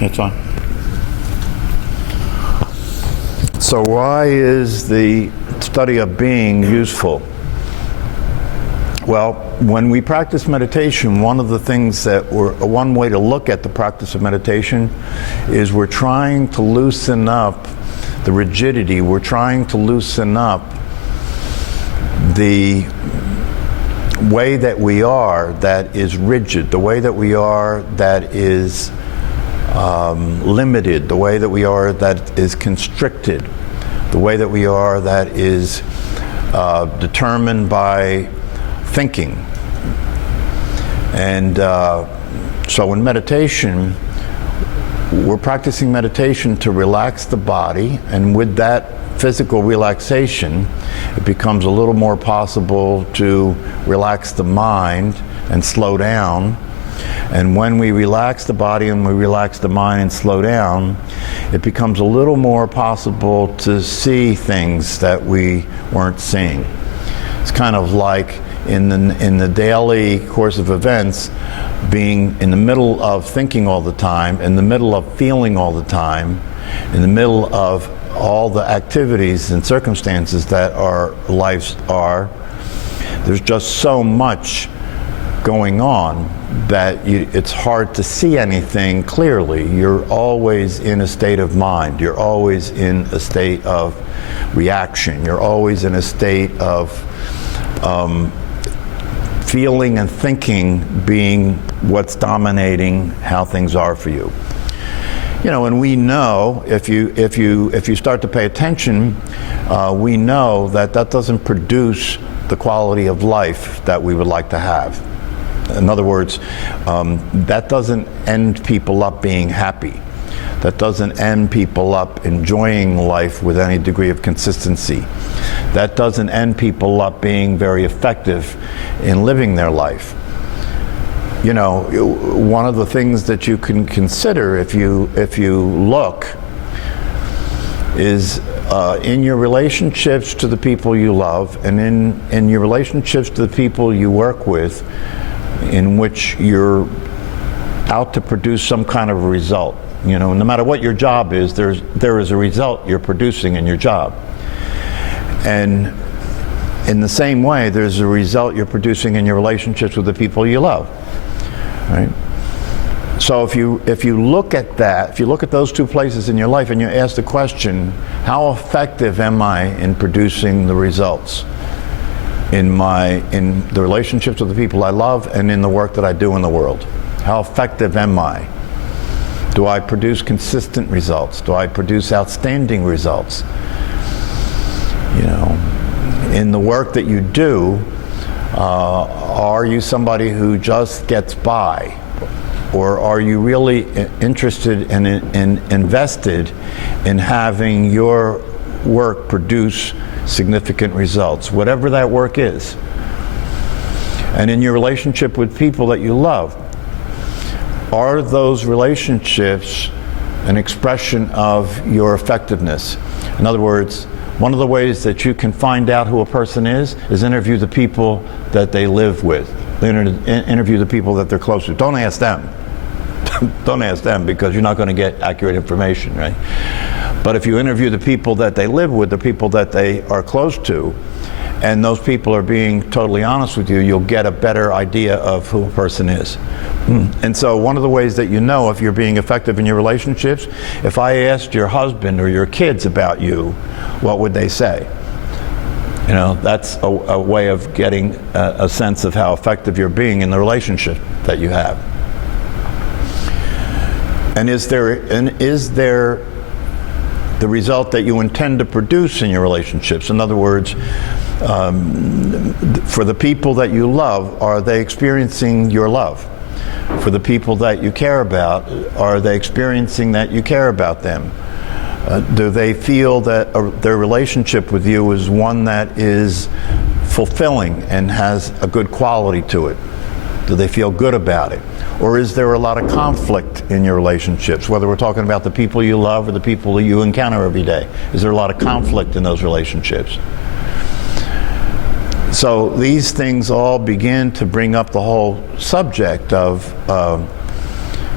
It's on. So why is the study of being useful? Well, when we practice meditation, one of the things one way to look at the practice of meditation is we're trying to loosen up the rigidity. We're trying to loosen up the way that we are that is rigid, the way that we are that is limited, the way that we are that is constricted, the way that we are that is determined by thinking. And so in meditation, we're practicing meditation to relax the body, and with that physical relaxation, it becomes a little more possible to relax the mind and slow down. And when we relax the body and we relax the mind and slow down, it becomes a little more possible to see things that we weren't seeing. It's kind of like in the daily course of events, being in the middle of thinking all the time, in the middle of feeling all the time, in the middle of all the activities and circumstances that our lives are. There's just so much going on that it's hard to see anything clearly. You're always in a state of mind. You're always in a state of reaction. You're always in a state of feeling and thinking being what's dominating how things are for you. You know, and we know if you start to pay attention, we know that doesn't produce the quality of life that we would like to have. In other words, that doesn't end people up being happy. That doesn't end people up enjoying life with any degree of consistency. That doesn't end people up being very effective in living their life. You know, one of the things that you can consider if you look is in your relationships to the people you love, and in your relationships to the people you work with, in which you're out to produce some kind of a result. You know, no matter what your job is, there is a result you're producing in your job. And in the same way, there's a result you're producing in your relationships with the people you love. Right? So if you look at that, if you look at those two places in your life and you ask the question, how effective am I in producing the results in the relationships with the people I love and in the work that I do in the world? How effective am I? Do I produce consistent results? Do I produce outstanding results? You know, in the work that you do, are you somebody who just gets by? Or are you really interested and invested in having your work produce significant results, whatever that work is? And in your relationship with people that you love, are those relationships an expression of your effectiveness? In other words, one of the ways that you can find out who a person is interview the people that they live with. Interview the people that they're close to. Don't ask them. Don't ask them, because you're not going to get accurate information, right? But if you interview the people that they live with, the people that they are close to, and those people are being totally honest with you, you'll get a better idea of who a person is. And so one of the ways that you know if you're being effective in your relationships, if I asked your husband or your kids about you, what would they say? You know, that's a way of getting a sense of how effective you're being in the relationship that you have. And is there the result that you intend to produce in your relationships? In other words, for the people that you love, are they experiencing your love? For the people that you care about, are they experiencing that you care about them? Do they feel that their relationship with you is one that is fulfilling and has a good quality to it? Do they feel good about it? Or is there a lot of conflict in your relationships, whether we're talking about the people you love or the people you encounter every day? Is there a lot of conflict in those relationships? So these things all begin to bring up the whole subject of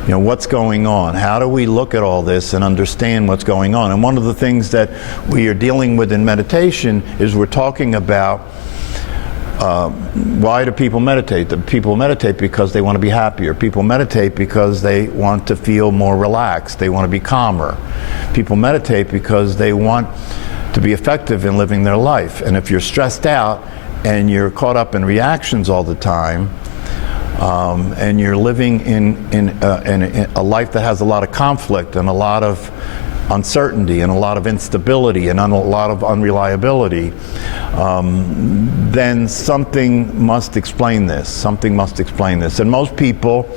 You know, what's going on? How do we look at all this and understand what's going on? And one of the things that we are dealing with in meditation is we're talking about why do people meditate? People meditate because they want to be happier. People meditate because they want to feel more relaxed. They want to be calmer. People meditate because they want to be effective in living their life. And if you're stressed out and you're caught up in reactions all the time, and you're living in a life that has a lot of conflict and a lot of uncertainty and a lot of instability and a lot of unreliability, then something must explain this. Something must explain this. And most people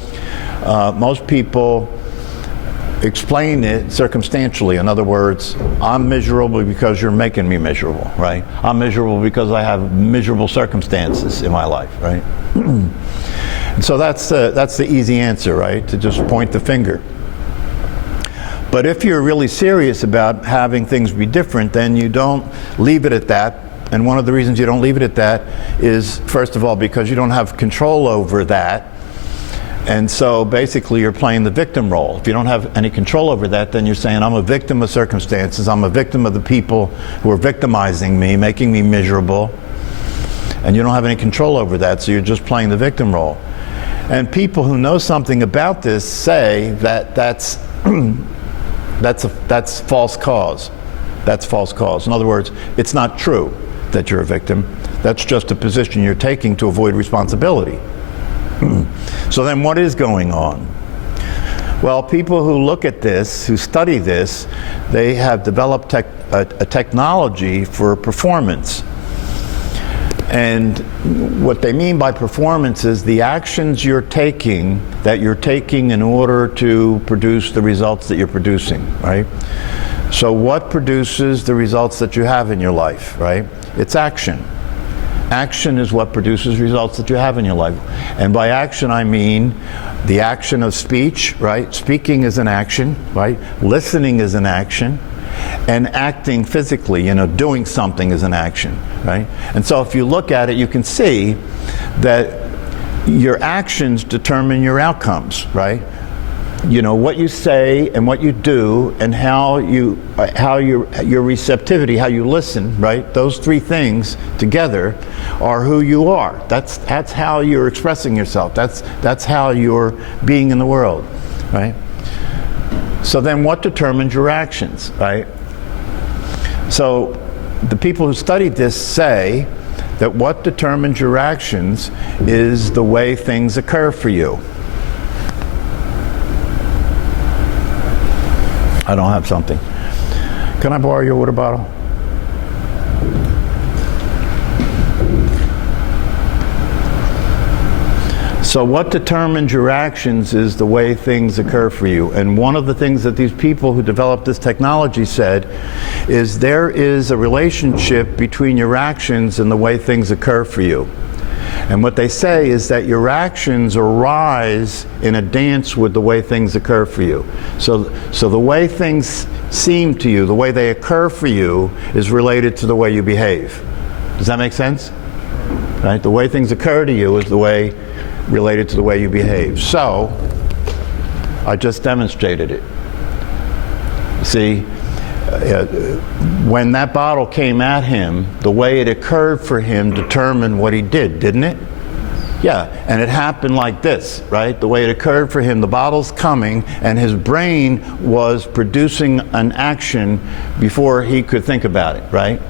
explain it circumstantially. In other words, I'm miserable because you're making me miserable, right? I'm miserable because I have miserable circumstances in my life, right? And so that's the easy answer, right? To just point the finger. But if you're really serious about having things be different, then you don't leave it at that. And one of the reasons you don't leave it at that is, first of all, because you don't have control over that. And so basically you're playing the victim role. If you don't have any control over that, then you're saying, I'm a victim of circumstances. I'm a victim of the people who are victimizing me, making me miserable. And you don't have any control over that, so you're just playing the victim role. And people who know something about this say that that's false cause. That's false cause. In other words, it's not true that you're a victim. That's just a position you're taking to avoid responsibility. So then what is going on? Well, people who look at this, who study this, they have developed a technology for performance. And what they mean by performance is the actions you're taking in order to produce the results that you're producing, right? So what produces the results that you have in your life, right? It's action. Action is what produces results that you have in your life. And by action, I mean the action of speech, right? Speaking is an action, right? Listening is an action. And acting physically, doing something is an action, right? And so if you look at it, you can see that your actions determine your outcomes, right? What you say and what you do and how your receptivity, how you listen, right? Those three things together are who you are. That's how you're expressing yourself. That's how you're being in the world, right? So then what determines your actions, right? So the people who studied this say that what determines your actions is the way things occur for you. I don't have something. Can I borrow your water bottle? So what determines your actions is the way things occur for you. And one of the things that these people who developed this technology said is there is a relationship between your actions and the way things occur for you. And what they say is that your actions arise in a dance with the way things occur for you. So the way things seem to you, the way they occur for you, is related to the way you behave. Does that make sense? Right? The way things occur to you is the way related to the way you behave. So I just demonstrated it. See, when that bottle came at him, the way it occurred for him determined what he did, didn't it? Yeah, and it happened like this, right? The way it occurred for him, the bottle's coming, and his brain was producing an action before he could think about it, right?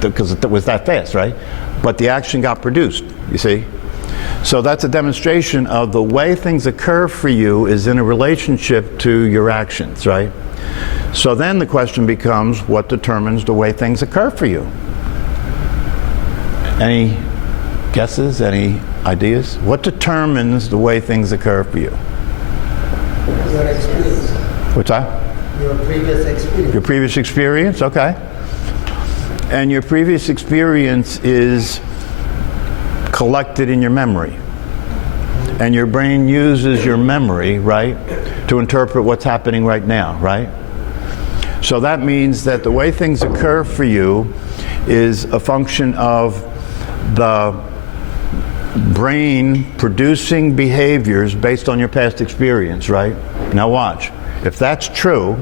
Because it was that fast, right? But the action got produced, you see? So that's a demonstration of the way things occur for you is in a relationship to your actions, right? So then the question becomes, what determines the way things occur for you? Any guesses? Any ideas? What determines the way things occur for you? Your experience. What's that? Your previous experience. Your previous experience, okay. And your previous experience is collected in your memory. And your brain uses your memory, right, to interpret what's happening right now, right? So that means that the way things occur for you is a function of the brain producing behaviors based on your past experience, right? Now watch. If that's true,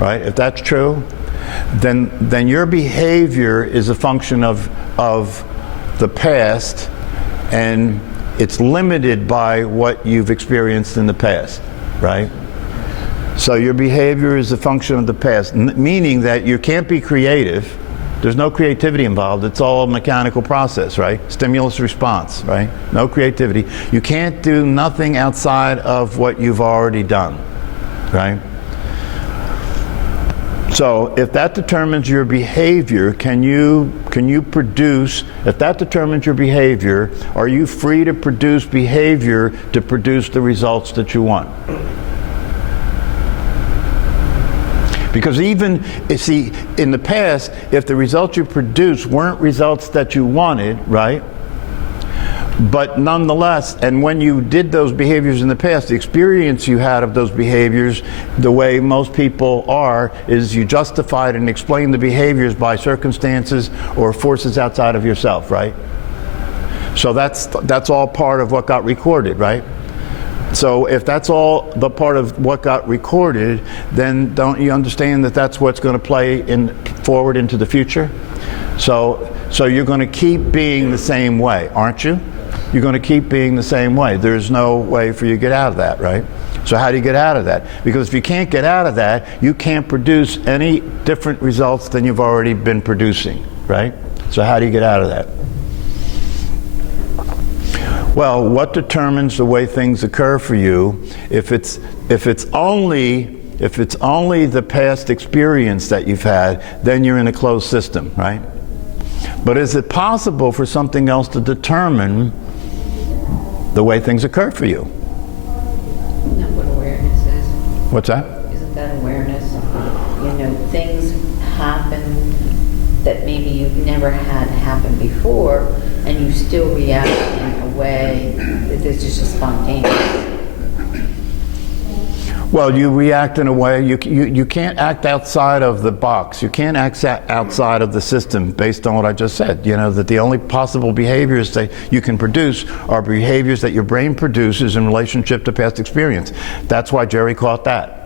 right? If that's true, then your behavior is a function of the past, and it's limited by what you've experienced in the past, right? So your behavior is a function of the past, meaning that you can't be creative. There's no creativity involved. It's all a mechanical process, right? Stimulus response, right? No creativity. You can't do nothing outside of what you've already done, right? So if that determines your behavior, can you produce, if that determines your behavior, are you free to produce behavior to produce the results that you want? Because even, see, in the past, if the results you produced weren't results that you wanted, right? But nonetheless, and when you did those behaviors in the past, the experience you had of those behaviors, the way most people are, is you justified and explained the behaviors by circumstances or forces outside of yourself, right? So that's all part of what got recorded, right? So if that's all the part of what got recorded, then don't you understand that that's what's going to play forward into the future? So you're going to keep being the same way, aren't you? You're going to keep being the same way. There's no way for you to get out of that, right? So how do you get out of that? Because if you can't get out of that, you can't produce any different results than you've already been producing, right? So how do you get out of that? Well, what determines the way things occur for you? If it's only the past experience that you've had, then you're in a closed system, right? But is it possible for something else to determine the way things occur for you? Isn't that what awareness is? What's that? Isn't that awareness? Things happen that maybe you've never had happen before, and you still react in a way that is just spontaneous. Well, you react in a way, you can't act outside of the box. You can't act outside of the system based on what I just said. That the only possible behaviors that you can produce are behaviors that your brain produces in relationship to past experience. That's why Jerry caught that.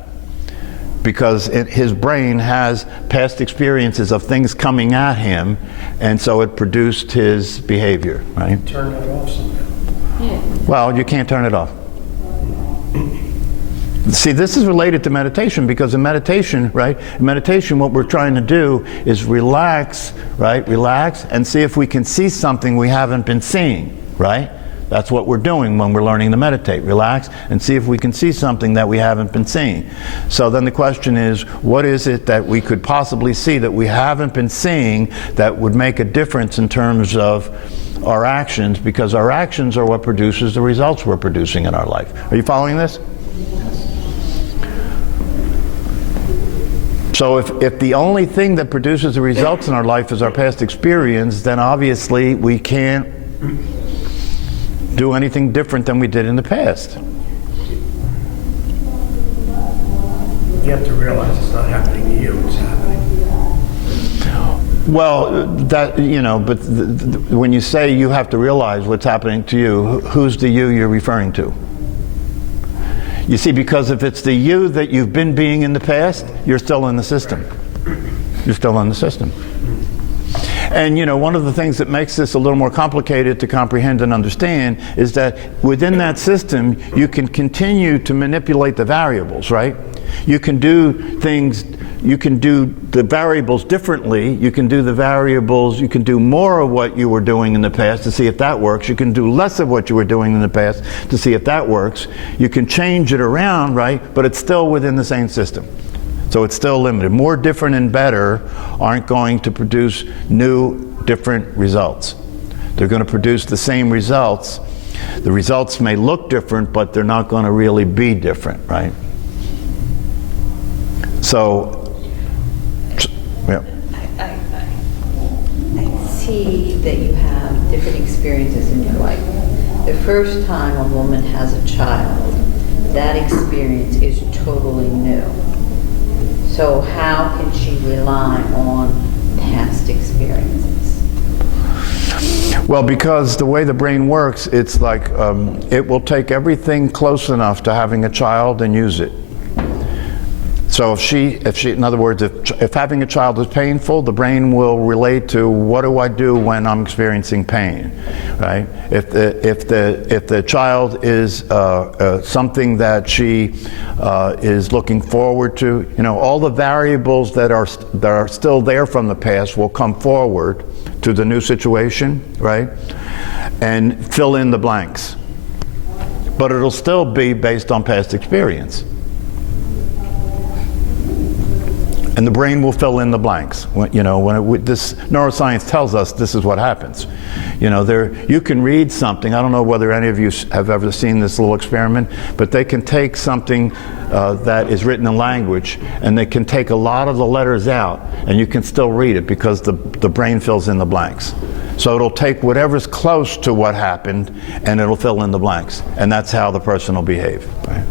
Because his brain has past experiences of things coming at him, and so it produced his behavior, right? Turn it off somehow. Yeah. Well, you can't turn it off. See, this is related to meditation, because in meditation, right? In meditation, what we're trying to do is relax, right? Relax and see if we can see something we haven't been seeing, right? That's what we're doing when we're learning to meditate. Relax and see if we can see something that we haven't been seeing. So then the question is, what is it that we could possibly see that we haven't been seeing that would make a difference in terms of our actions? Because our actions are what produces the results we're producing in our life. Are you following this? So if the only thing that produces the results in our life is our past experience, then obviously we can't do anything different than we did in the past. You have to realize it's not happening to you, it's happening. Well, that, but when you say you have to realize what's happening to you, who's the you you're referring to? You see, because if it's the you that you've been being in the past, you're still in the system. You're still in the system. And one of the things that makes this a little more complicated to comprehend and understand is that within that system, you can continue to manipulate the variables, right? You can do things, you can do the variables differently. You can do the variables, you can do more of what you were doing in the past to see if that works. You can do less of what you were doing in the past to see if that works. You can change it around, right? But it's still within the same system. So it's still limited. More, different, and better aren't going to produce new, different results. They're going to produce the same results. The results may look different, but they're not going to really be different, right? So, yeah. I see that you have different experiences in your life. The first time a woman has a child, that experience is totally new. So how can she rely on past experiences? Well, because the way the brain works, it's like it will take everything close enough to having a child and use it. So if she, in other words, if having a child is painful, the brain will relate to what do I do when I'm experiencing pain, right? If the child is something that she is looking forward to, all the variables that are still there from the past will come forward to the new situation, right? And fill in the blanks. But it'll still be based on past experience. And the brain will fill in the blanks. This neuroscience tells us this is what happens. You can read something. I don't know whether any of you have ever seen this little experiment, but they can take something that is written in language, and they can take a lot of the letters out, and you can still read it because the brain fills in the blanks. So it'll take whatever's close to what happened, and it'll fill in the blanks, and that's how the person will behave. Right?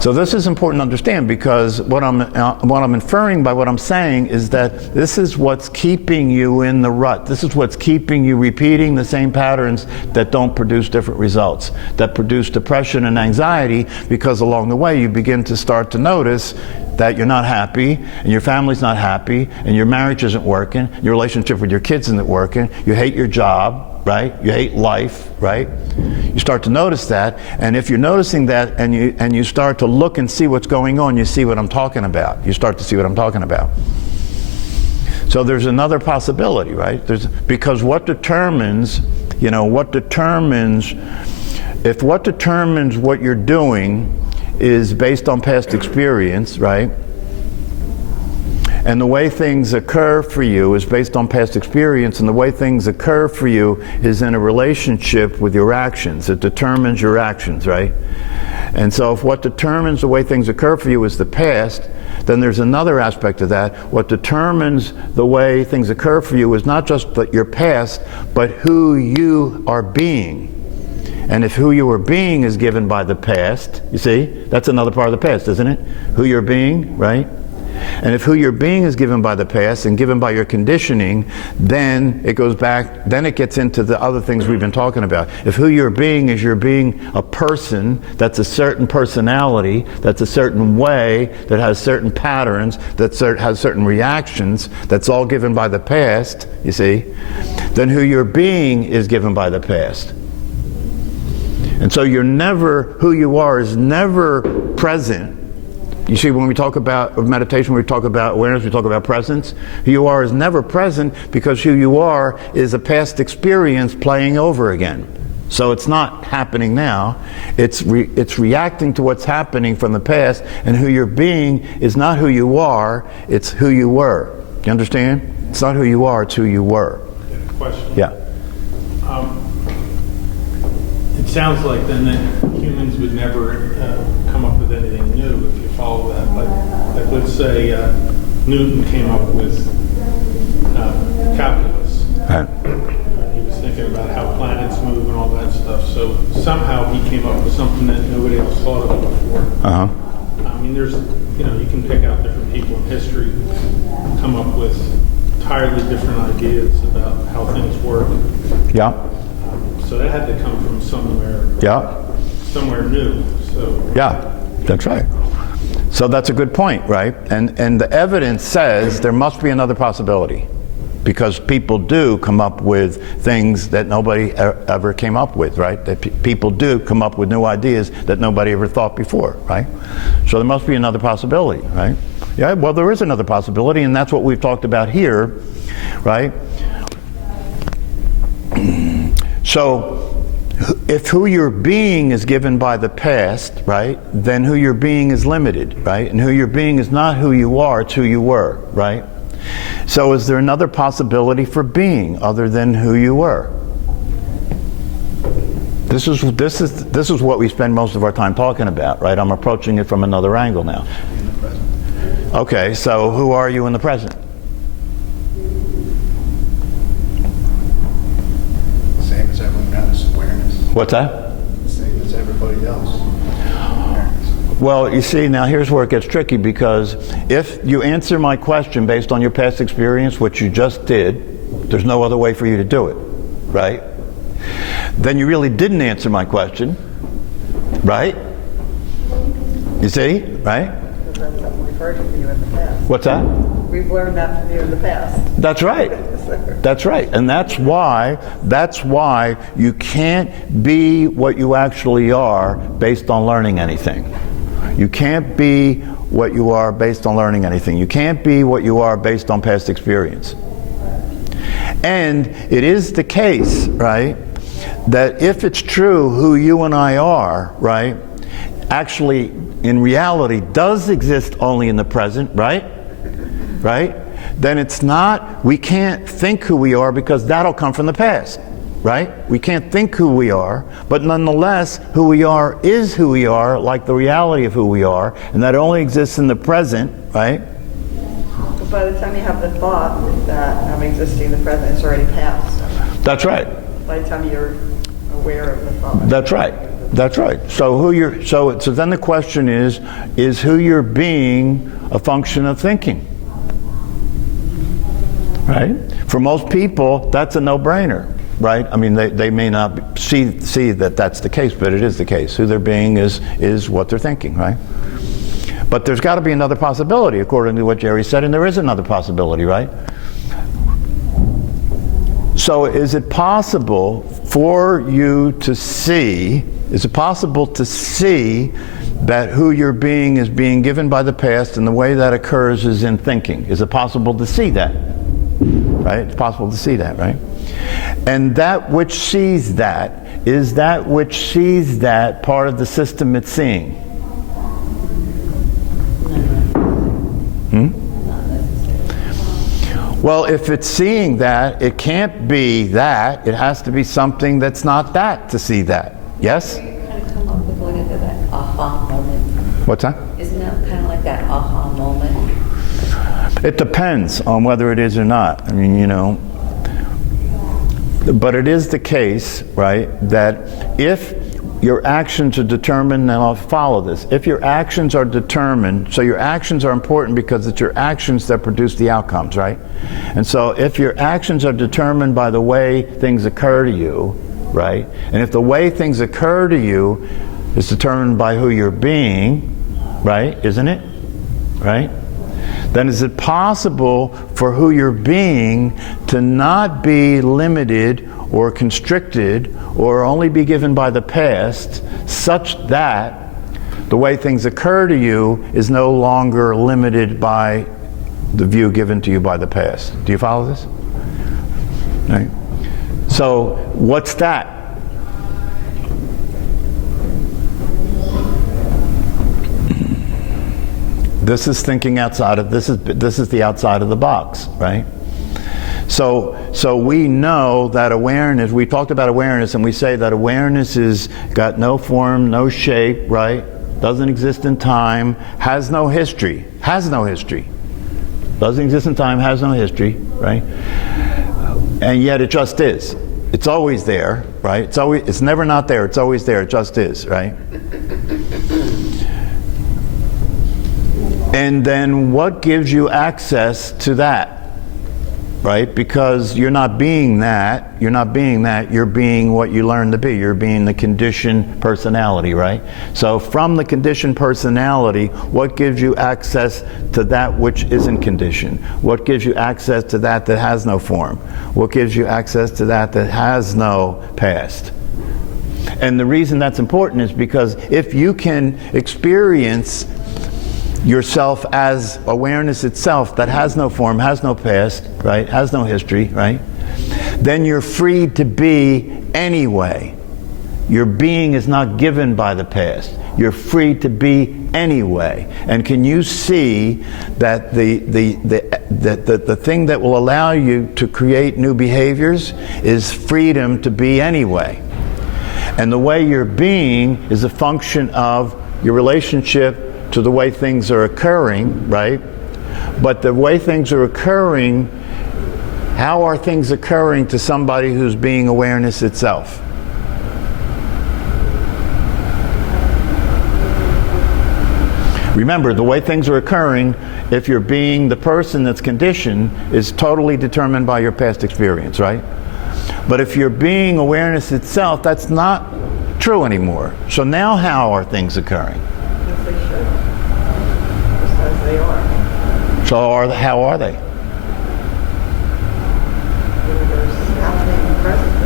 So this is important to understand, because what I'm inferring by what I'm saying is that this is what's keeping you in the rut. This is what's keeping you repeating the same patterns that don't produce different results, that produce depression and anxiety, because along the way you begin to start to notice that you're not happy, and your family's not happy, and your marriage isn't working, your relationship with your kids isn't working, you hate your job, right? You hate life, right? You start to notice that, and if you're noticing that and you start to look and see what's going on, you see what I'm talking about. You start to see what I'm talking about. So there's another possibility, right? Because what determines what you're doing is based on past experience, right? And the way things occur for you is based on past experience, and the way things occur for you is in a relationship with your actions. It determines your actions, right? And so if what determines the way things occur for you is the past, then there's another aspect of that. What determines the way things occur for you is not just your past, but who you are being. And if who you are being is given by the past, you see, that's another part of the past, isn't it? Who you're being, right? And if who you're being is given by the past and given by your conditioning, then it goes back, then it gets into the other things we've been talking about. If who you're being is you're being a person that's a certain personality, that's a certain way, that has certain patterns, that has certain reactions, that's all given by the past, you see, then who you're being is given by the past. And so who you are is never present. You see, when we talk about meditation, we talk about awareness, we talk about presence. Who you are is never present, because who you are is a past experience playing over again. So it's not happening now. It's reacting to what's happening from the past, and who you're being is not who you are, it's who you were. Do you understand? It's not who you are, it's who you were. Question. Yeah. It sounds like then that humans would never come up with anything new if you follow that. Like let's say Newton came up with calculus. Right. He was thinking about how planets move and all that stuff. So somehow he came up with something that nobody else thought of before. Uh-huh. I mean, there's, you can pick out different people in history who come up with entirely different ideas about how things work. Yeah. So that had to come from somewhere. Yeah. Somewhere new. So. Yeah, that's right. So that's a good point, right? And the evidence says there must be another possibility, because people do come up with things that nobody ever came up with, right? That people do come up with new ideas that nobody ever thought before, right? So there must be another possibility, right? Yeah, well, there is another possibility, and that's what we've talked about here, right? So if who you're being is given by the past, right, then who you're being is limited, right? And who you're being is not who you are, it's who you were, right? So is there another possibility for being other than who you were? This is what we spend most of our time talking about, right? I'm approaching it from another angle now. In the present. Okay, so who are you in the present? Same as everyone else, awareness. What's that? Same as everybody else. Well, you see, now here's where it gets tricky, because if you answer my question based on your past experience, which you just did, there's no other way for you to do it. right? Then you really didn't answer my question, right? You see, right? Because that's something we've heard from you in the past. What's that? We've learned that from you in the past. That's right. That's right. And that's why you can't be what you actually are based on learning anything. You can't be what you are based on learning anything. You can't be what you are based on past experience. And it is the case, right, that if it's true who you and I are, right, actually in reality does exist only in the present, right? Right? Then it's not, we can't think who we are because that'll come from the past, right? We can't think who we are, but nonetheless, who we are is who we are, like the reality of who we are, and that only exists in the present, right? But by the time you have the thought that I'm existing in the present, it's already past. That's right. By the time you're aware of the thought. That's right. That's right. So so then the question is who you're being a function of thinking? Right? For most people, that's a no-brainer, right? I mean, they may not see that that's the case, but it is the case. Who they're being is what they're thinking, right? But there's got to be another possibility, according to what Jerry said, and there is another possibility, right? So is it possible for you to see, is it possible to see that who you're being is being given by the past, and the way that occurs is in thinking? Is it possible to see that? Right? It's possible to see that, right? And that which sees that, is that which sees that part of the system it's seeing? Well, if it's seeing that, it can't be that. It has to be something that's not that to see that. Yes? You kind of come up with like that aha moment. What's that? Isn't that kind of like that aha moment? It depends on whether it is or not. I mean, you know. But it is the case, right, that if your actions are determined, and I'll follow this, if your actions are determined, so your actions are important because it's your actions that produce the outcomes, right? And so if your actions are determined by the way things occur to you, right, and if the way things occur to you is determined by who you're being, right, isn't it? Right? Then is it possible for who you're being to not be limited or constricted or only be given by the past, such that the way things occur to you is no longer limited by the view given to you by the past? Do you follow this? Right. So what's that? This is thinking outside of, this is the outside of the box, right? So we know that awareness, we talked about awareness, and we say that awareness is got no form, no shape, right? Doesn't exist in time, has no history. Doesn't exist in time, has no history, right? And yet it just is. It's always there, right? It's never not there, it's always there, it just is, right? And then what gives you access to that? Right? Because you're not being that, you're being what you learn to be. You're being the conditioned personality, right? So from the conditioned personality, what gives you access to that which isn't conditioned? What gives you access to that that has no form? What gives you access to that that has no past? And the reason that's important is because if you can experience yourself as awareness itself that has no form, has no past, right, has no history, right, then you're free to be anyway. Your being is not given by the past. You're free to be anyway. And can you see that the thing that will allow you to create new behaviors is freedom to be anyway. And the way you're being is a function of your relationship to the way things are occurring, right? But the way things are occurring, how are things occurring to somebody who's being awareness itself? Remember, the way things are occurring, if you're being the person that's conditioned, is totally determined by your past experience, right? But if you're being awareness itself, that's not true anymore. So now how are things occurring? As they should. Just as they are. So how are they? Universe happening presently.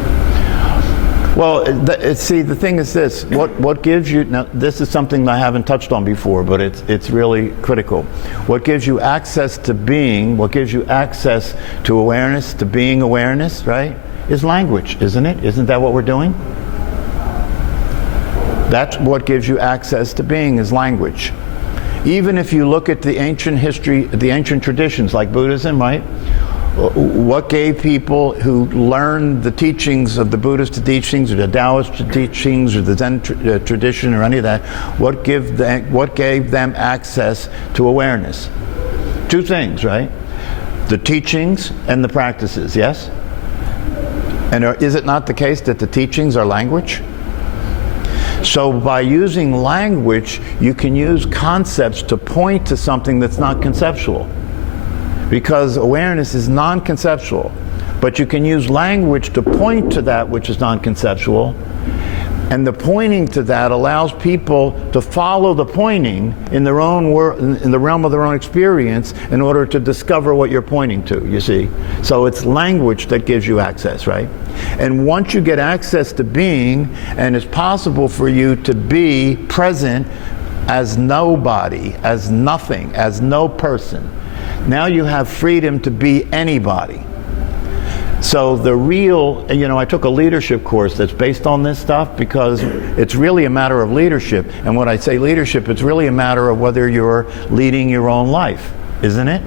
Well, see, the thing is this. What gives you, now this is something I haven't touched on before, but it's really critical. What gives you access to being, what gives you access to awareness, to being awareness, right, is language, isn't it? Isn't that what we're doing? That's what gives you access to being, is language. Even if you look at the ancient history, the ancient traditions like Buddhism, right? What gave people who learned the teachings of the Buddhist teachings or the Taoist teachings or the Zen tradition or any of that, what gave them access to awareness? Two things, right? The teachings and the practices, yes? And is it not the case that the teachings are language? So by using language, you can use concepts to point to something that's not conceptual. Because awareness is non-conceptual, but you can use language to point to that which is non-conceptual, and the pointing to that allows people to follow the pointing in their own in the realm of their own experience in order to discover what you're pointing to, you see. So it's language that gives you access, right? And once you get access to being, and it's possible for you to be present as nobody, as nothing, as no person, now you have freedom to be anybody. So the real, I took a leadership course that's based on this stuff because it's really a matter of leadership. And when I say leadership, it's really a matter of whether you're leading your own life, isn't it?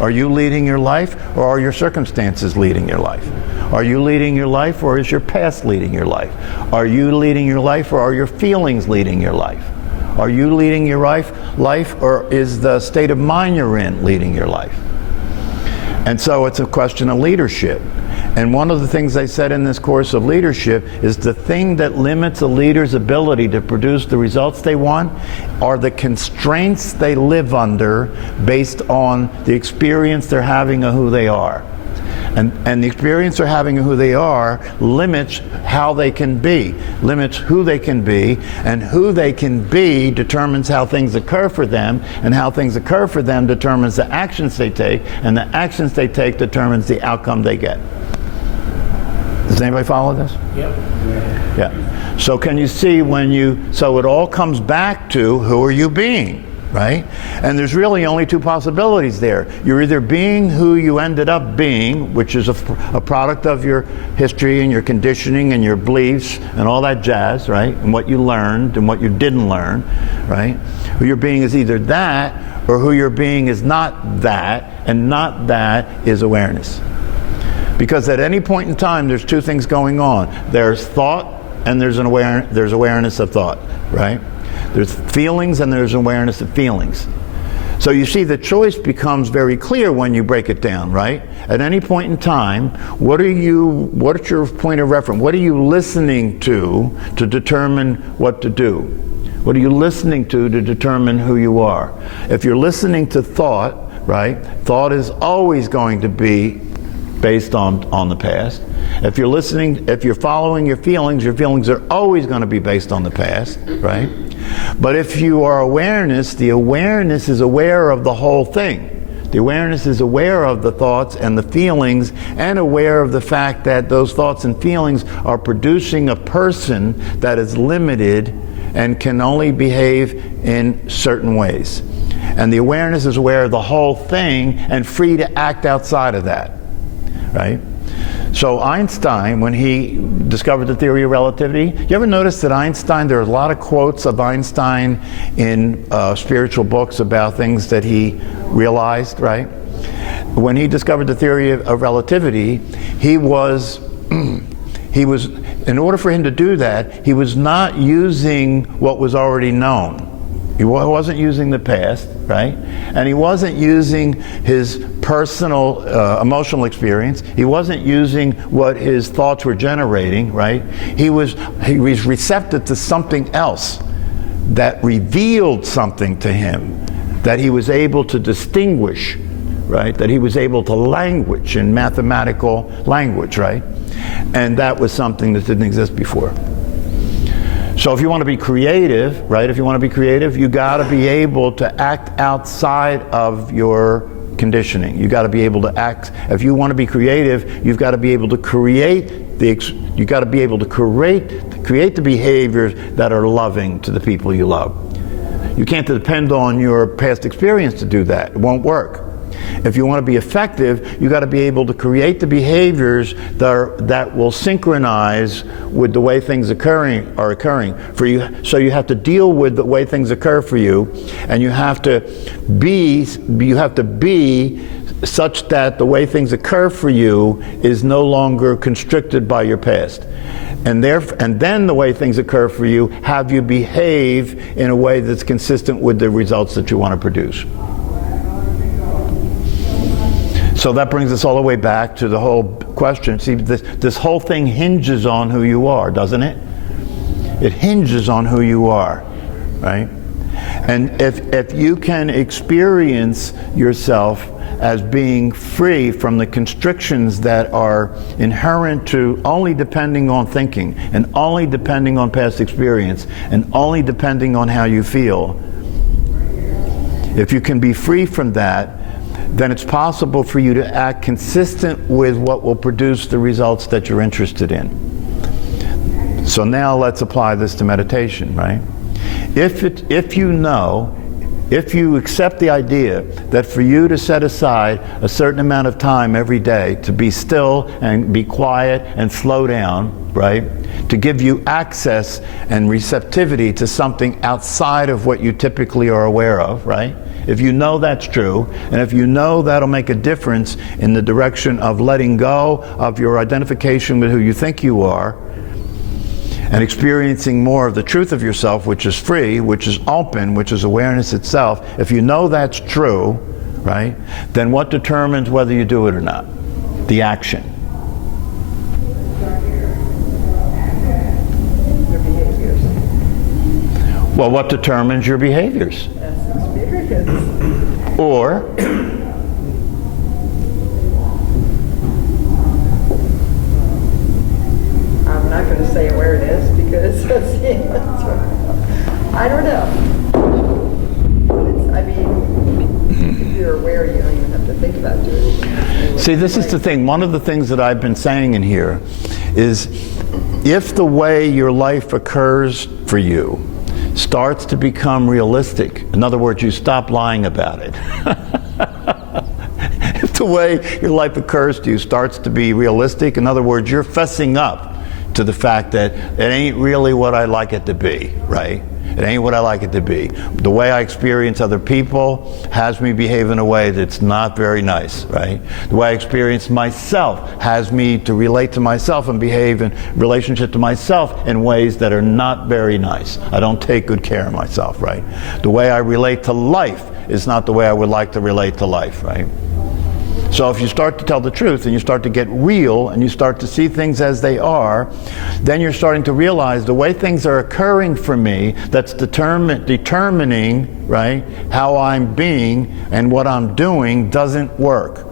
Are you leading your life, or are your circumstances leading your life? Are you leading your life, or is your past leading your life? Are you leading your life, or are your feelings leading your life? Are you leading your life, or is the state of mind you're in leading your life? And so it's a question of leadership. And one of the things I said in this course of leadership is the thing that limits a leader's ability to produce the results they want are the constraints they live under based on the experience they're having of who they are. And the experience they're having of who they are limits how they can be, limits who they can be, and who they can be determines how things occur for them, and how things occur for them determines the actions they take, and the actions they take determines the outcome they get. Does anybody follow this? Yep. Yeah. So can you see so it all comes back to who are you being? Right? And there's really only two possibilities there. You're either being who you ended up being, which is a product of your history and your conditioning and your beliefs and all that jazz, right? And what you learned and what you didn't learn, right? Who you're being is either that, or who you're being is not that, and not that is awareness. Because at any point in time, there's two things going on. There's thought, and there's awareness of thought, right? There's feelings and there's awareness of feelings. So you see the choice becomes very clear when you break it down, right? At any point in time, what's your point of reference? What are you listening to determine what to do? What are you listening to determine who you are? If you're listening to thought, right? Thought is always going to be based on the past. If you're following your feelings are always going to be based on the past, right? But if you are awareness, the awareness is aware of the whole thing. The awareness is aware of the thoughts and the feelings, and aware of the fact that those thoughts and feelings are producing a person that is limited and can only behave in certain ways. And the awareness is aware of the whole thing and free to act outside of that. Right? So Einstein, when he discovered the theory of relativity, you ever notice that Einstein, there are a lot of quotes of Einstein in spiritual books about things that he realized, right? When he discovered the theory of relativity, he was, in order for him to do that, he was not using what was already known. He wasn't using the past, right? And he wasn't using his personal emotional experience. He wasn't using what his thoughts were generating, right? He was receptive to something else that revealed something to him that he was able to distinguish, right? That he was able to language in mathematical language, right? And that was something that didn't exist before. So if you want to be creative, right, if you want to be creative, you got to be able to act outside of your conditioning. You got to be able to act. If you want to be creative, you've got to be able to create you got to be able to create the behaviors that are loving to the people you love. You can't depend on your past experience to do that. It won't work. If you want to be effective, you got to be able to create the behaviors that will synchronize with the way things are occurring for you. So you have to deal with the way things occur for you, and you have to be such that the way things occur for you is no longer constricted by your past. And then the way things occur for you, have you behave in a way that's consistent with the results that you want to produce. So that brings us all the way back to the whole question. See, this whole thing hinges on who you are, doesn't it? It hinges on who you are, right? And if you can experience yourself as being free from the constrictions that are inherent to only depending on thinking and only depending on past experience and only depending on how you feel, if you can be free from that, then it's possible for you to act consistent with what will produce the results that you're interested in. So now let's apply this to meditation, right? If you accept the idea that for you to set aside a certain amount of time every day to be still and be quiet and slow down, right? To give you access and receptivity to something outside of what you typically are aware of, right? If you know that's true, and if you know that'll make a difference in the direction of letting go of your identification with who you think you are, and experiencing more of the truth of yourself, which is free, which is open, which is awareness itself, if you know that's true, right, then what determines whether you do it or not? The action. Your behaviors. Well, what determines your behaviors? That's experience. Or I'm not going to say awareness because I don't know. I mean, if you're aware, you don't even have to think about doing it. see, this is the thing. One of the things that I've been saying in here is if the way your life occurs for you starts to become realistic, in other words, you stop lying about it. If the way your life occurs to you starts to be realistic, in other words, you're fessing up to the fact that it ain't really what I like it to be, right? It ain't what I like it to be. The way I experience other people has me behave in a way that's not very nice, right? The way I experience myself has me to relate to myself and behave in relationship to myself in ways that are not very nice. I don't take good care of myself, right? The way I relate to life is not the way I would like to relate to life, right? So if you start to tell the truth and you start to get real and you start to see things as they are, then you're starting to realize the way things are occurring for me, that's determining, right, how I'm being and what I'm doing doesn't work.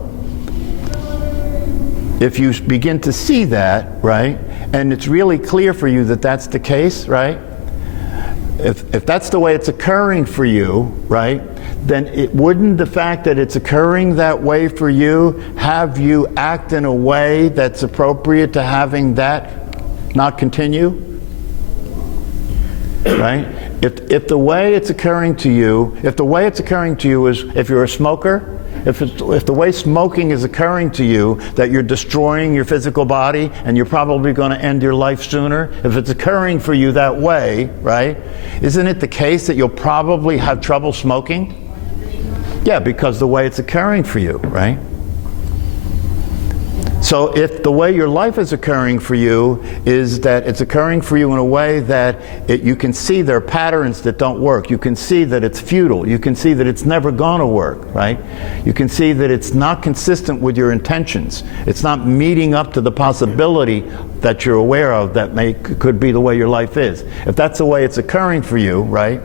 If you begin to see that, right, and it's really clear for you that that's the case, right, if that's the way it's occurring for you, right, then it wouldn't the fact that it's occurring that way for you have you act in a way that's appropriate to having that not continue? Right? If the way it's occurring to you, is if you're a smoker, if the way smoking is occurring to you, that you're destroying your physical body and you're probably going to end your life sooner, if it's occurring for you that way, right, isn't it the case that you'll probably have trouble smoking? Yeah, because the way it's occurring for you, right? So if the way your life is occurring for you is that it's occurring for you in a way that you can see there are patterns that don't work. You can see that it's futile. You can see that it's never going to work, right? You can see that it's not consistent with your intentions. It's not meeting up to the possibility that you're aware of that could be the way your life is. If that's the way it's occurring for you, right,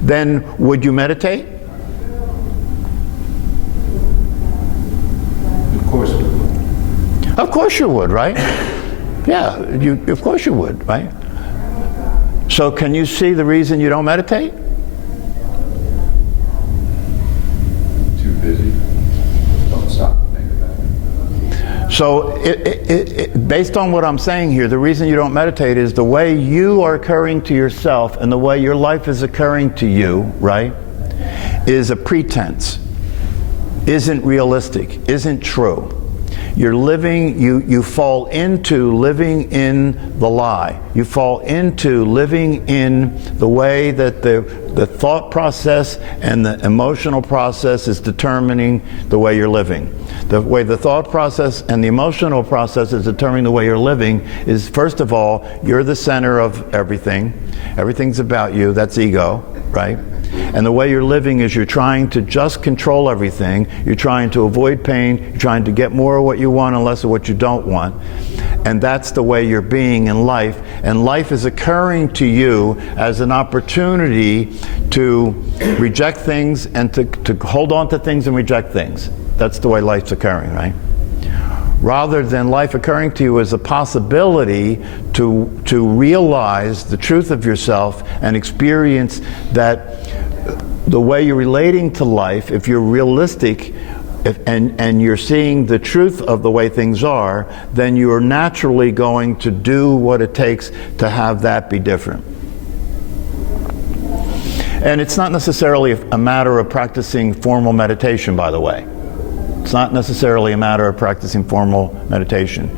then would you meditate? Of course. Of course you would, right? Yeah, of course you would, right? So can you see the reason you don't meditate? Too busy. Don't stop and think about it. So based on what I'm saying here, the reason you don't meditate is the way you are occurring to yourself and the way your life is occurring to you, right, is a pretense, isn't realistic, isn't true. You're living, you fall into living in the lie. You fall into living in the way that the thought process and the emotional process is determining the way you're living. The way the thought process and the emotional process is determining the way you're living is, first of all, you're the center of everything. Everything's about you. That's ego, right? And the way you're living is you're trying to just control everything. You're trying to avoid pain. You're trying to get more of what you want and less of what you don't want. And that's the way you're being in life. And life is occurring to you as an opportunity to reject things and to hold on to things and reject things. That's the way life's occurring, right? Rather than life occurring to you as a possibility to realize the truth of yourself and experience that the way you're relating to life, if you're realistic and you're seeing the truth of the way things are, then you're naturally going to do what it takes to have that be different. And it's not necessarily a matter of practicing formal meditation, by the way. It's not necessarily a matter of practicing formal meditation,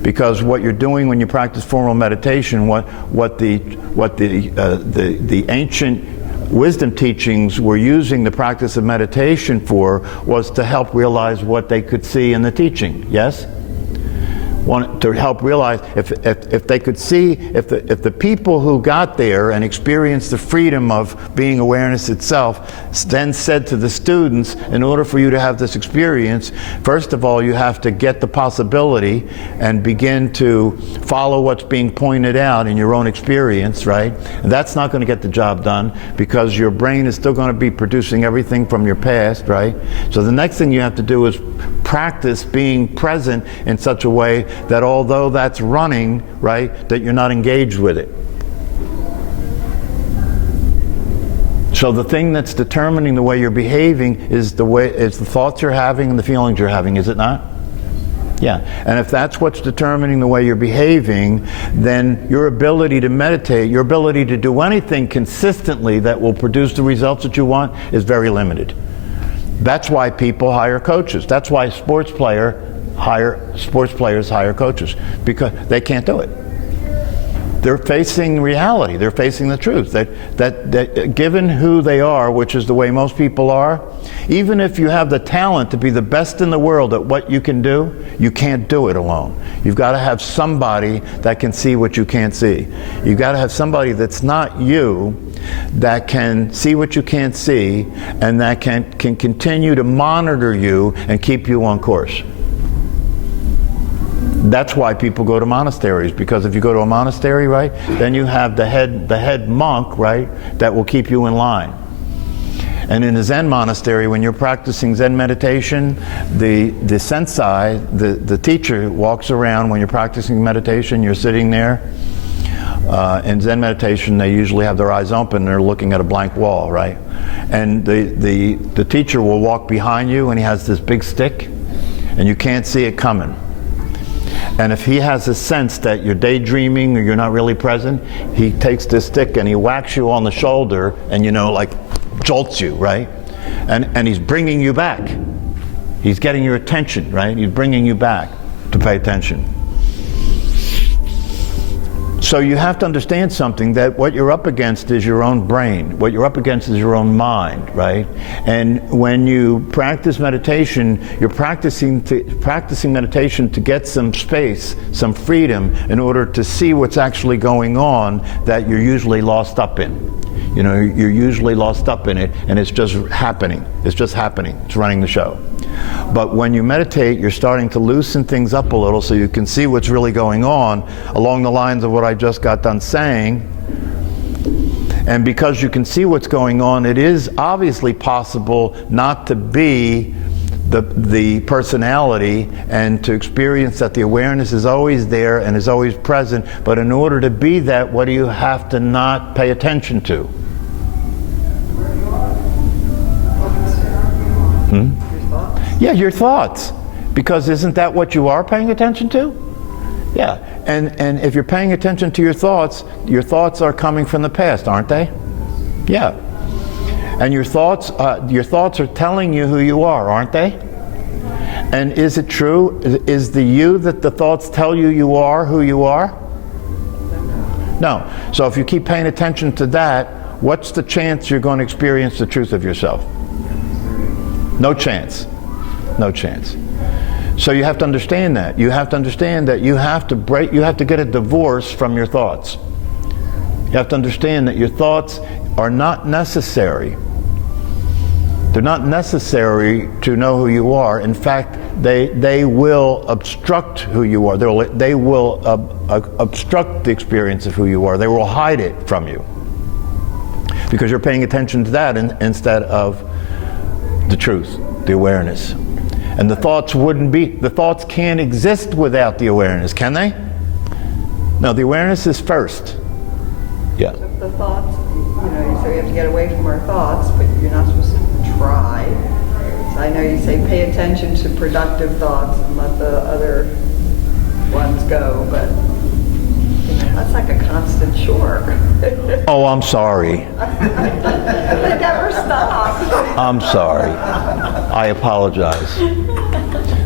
because what you're doing when you practice formal meditation, what the ancient wisdom teachings were using the practice of meditation for was to help realize what they could see in the teaching. Yes? To help realize if they could see, if the people who got there and experienced the freedom of being awareness itself then said to the students, in order for you to have this experience, first of all you have to get the possibility and begin to follow what's being pointed out in your own experience, right? And that's not going to get the job done because your brain is still going to be producing everything from your past, right? So the next thing you have to do is practice being present in such a way that although that's running, right, that you're not engaged with it. So the thing that's determining the way you're behaving is the thoughts you're having and the feelings you're having, is it not? Yeah. And if that's what's determining the way you're behaving, then your ability to meditate, your ability to do anything consistently that will produce the results that you want is very limited. That's why people hire coaches. That's why sports players hire coaches, because they can't do it. They're facing reality. They're facing the truth. That given who they are, which is the way most people are, even if you have the talent to be the best in the world at what you can do, you can't do it alone. You've got to have somebody that can see what you can't see. You've got to have somebody that's not you, that can see what you can't see, and that can continue to monitor you and keep you on course. That's why people go to monasteries, because if you go to a monastery, right, then you have the head monk, right, that will keep you in line. And in a Zen monastery, when you're practicing Zen meditation, the sensei, the teacher, walks around when you're practicing meditation. You're sitting there. In Zen meditation, they usually have their eyes open. They're looking at a blank wall, right? And the teacher will walk behind you, and he has this big stick, and you can't see it coming. And if he has a sense that you're daydreaming or you're not really present, he takes this stick and he whacks you on the shoulder and, like, jolts you, right? And he's bringing you back. He's getting your attention, right? He's bringing you back to pay attention. So you have to understand something, that what you're up against is your own brain. What you're up against is your own mind, right? And when you practice meditation, you're practicing meditation to get some space, some freedom, in order to see what's actually going on that you're usually lost up in. You're usually lost up in it, and it's just happening. It's just happening. It's running the show. But when you meditate, you're starting to loosen things up a little so you can see what's really going on along the lines of what I just got done saying. And because you can see what's going on, it is obviously possible not to be the personality, and to experience that the awareness is always there and is always present. But in order to be that, what do you have to not pay attention to? Your thoughts? Yeah, your thoughts. Because isn't that what you are paying attention to? Yeah, and if you're paying attention to your thoughts are coming from the past, aren't they? Yeah. And your thoughts are telling you who you are, aren't they? And is it true? Is the you that the thoughts tell you you are who you are? No. So if you keep paying attention to that, what's the chance you're going to experience the truth of yourself? No chance. No chance. So you have to understand that. You have to understand that you have to get a divorce from your thoughts. You have to understand that your thoughts are not necessary. They're not necessary to know who you are. In fact, they will obstruct who you are. They will obstruct the experience of who you are. They will hide it from you. Because you're paying attention to that instead of the truth, the awareness. And the thoughts can't exist without the awareness, can they? No, the awareness is first. Yeah. So if the thoughts, you say we have to get away from our thoughts, but you're not supposed to try. So I know you say pay attention to productive thoughts and let the other ones go, but that's like a constant chore. Oh, I'm sorry. They never stop. I'm sorry. I apologize.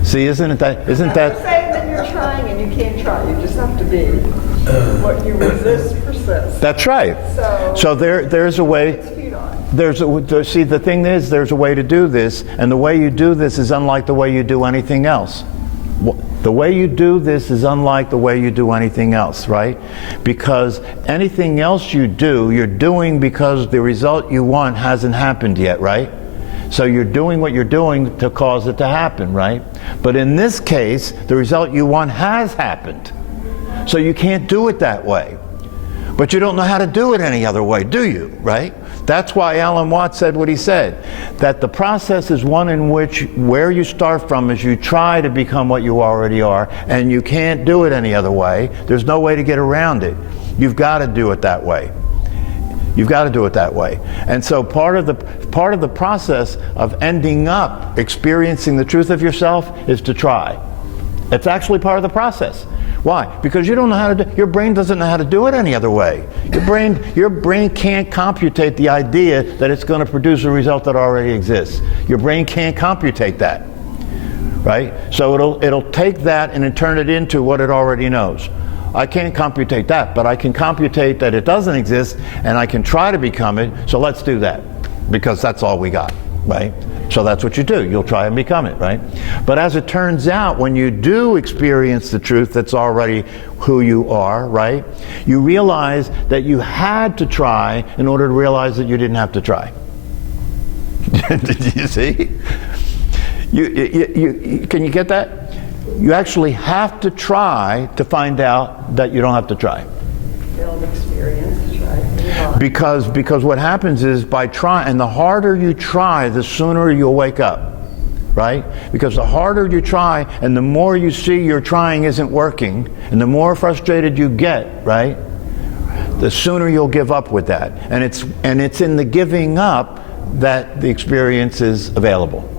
See, isn't that? I'm saying that you're trying and you can't try. You just have to be. What you resist persists. That's right. So there's a way. See, the thing is, there's a way to do this, and the way you do this is unlike the way you do anything else. The way you do this is unlike the way you do anything else, right? Because anything else you do, you're doing because the result you want hasn't happened yet, right? So you're doing what you're doing to cause it to happen, right? But in this case, the result you want has happened. So you can't do it that way. But you don't know how to do it any other way, do you, right? That's why Alan Watts said what he said, that the process is one in which where you start from is you try to become what you already are, and you can't do it any other way. There's no way to get around it. You've got to do it that way. You've got to do it that way. And so part of the process of ending up experiencing the truth of yourself is to try. It's actually part of the process. Why? Because you don't know how to do, your brain doesn't know how to do it any other way. Your brain can't computate the idea that it's going to produce a result that already exists. Your brain can't computate that, right? So it'll take that and then turn it into what it already knows. I can't computate that, but I can computate that it doesn't exist, and I can try to become it, so let's do that, because that's all we got, right? So that's what you do. You'll try and become it, right? But as it turns out, when you do experience the truth that's already who you are, right, you realize that you had to try in order to realize that you didn't have to try. Did you see? Can you get that? You actually have to try to find out that you don't have to try. Build experience, try. Because what happens is by trying, and the harder you try, the sooner you'll wake up, right? Because the harder you try, and the more you see your trying isn't working, and the more frustrated you get, right? The sooner you'll give up with that, and it's in the giving up that the experience is available.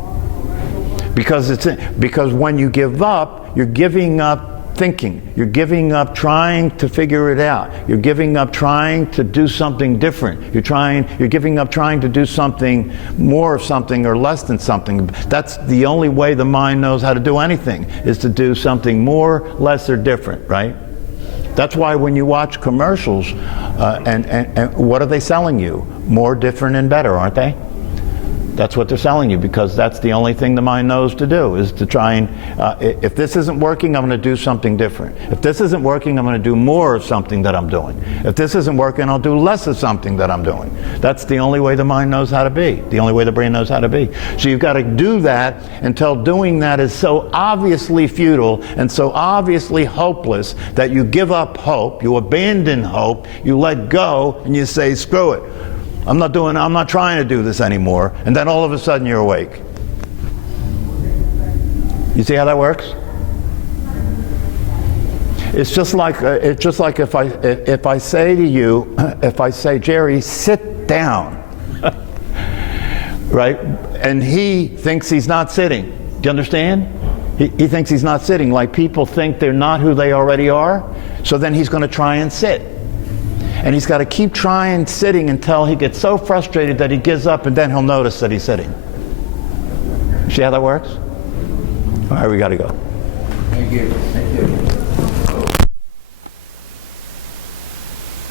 Because when you give up, you're giving up thinking. You're giving up trying to figure it out. You're giving up trying to do something different. You're giving up trying to do something more of something or less than something. That's the only way the mind knows how to do anything, is to do something more, less, or different, right? That's why when you watch commercials, and what are they selling you? More, different, and better, aren't they? That's what they're selling you, because that's the only thing the mind knows to do, is to try and, if this isn't working, I'm going to do something different. If this isn't working, I'm going to do more of something that I'm doing. If this isn't working, I'll do less of something that I'm doing. That's the only way the mind knows how to be, the only way the brain knows how to be. So you've got to do that until doing that is so obviously futile and so obviously hopeless that you give up hope, you abandon hope, you let go, and you say, screw it. I'm not trying to do this anymore, and then all of a sudden you're awake. You see how that works? It's just like if I say to you, if I say, Jerry, sit down, right? And he thinks he's not sitting. Do you understand? He thinks he's not sitting, like people think they're not who they already are. So then he's going to try and sit. And he's got to keep trying sitting until he gets so frustrated that he gives up, and then he'll notice that he's sitting. See how that works? All right, we got to go. Thank you. Thank you.